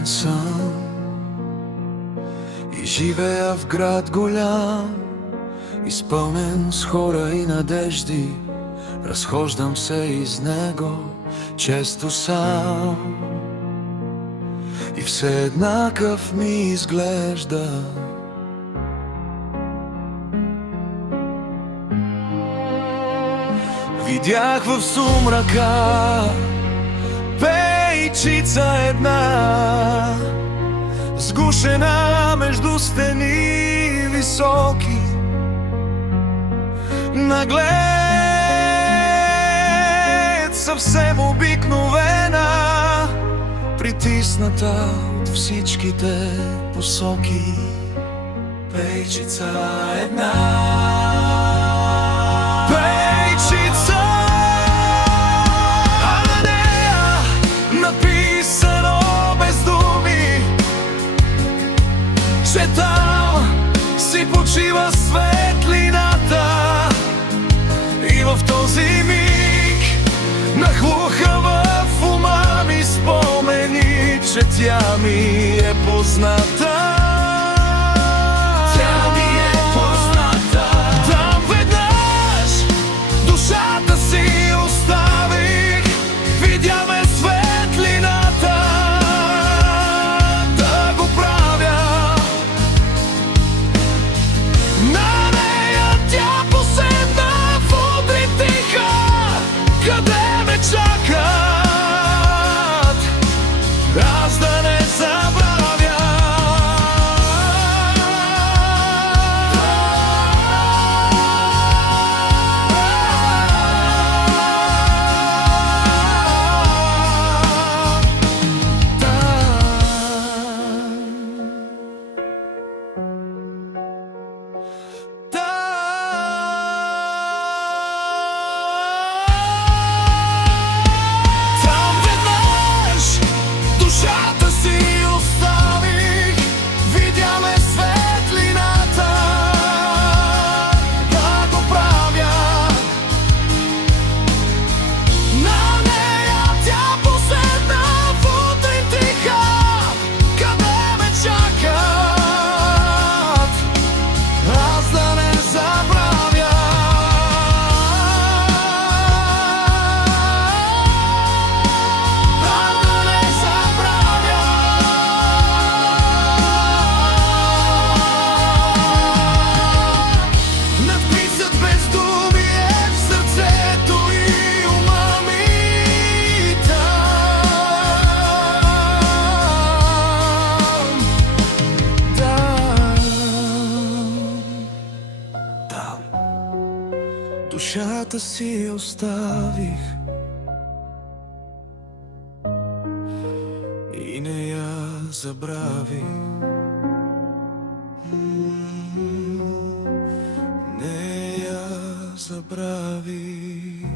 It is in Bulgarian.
ден съм и живея в град голям, изпълнен с хора и надежди. Разхождам се из него често сам и все еднакъв ми изглежда. Видях в сумрака пейчица една, сгушена между стени високи. Наглед съвсем обикновена, притисната от всичките посоки. Пейчица една, пейчица, а на нея написано без думи, че там си почива светлината. И в този миг нахлуха в ума ми спомени, че тя ми е позната. Тя ми е позната. Там веднъж душата си оставих, видяме светлината да го правя. На нея тя поседна в утре тиха, къде ме чакат, аз да не забравя. Душата си оставих, видяме светлината да го правя. На нея тя поседна в утре тиха, къде ме чакат, аз да не забравя. Душата си оставих и не я забравих. Не я забравих.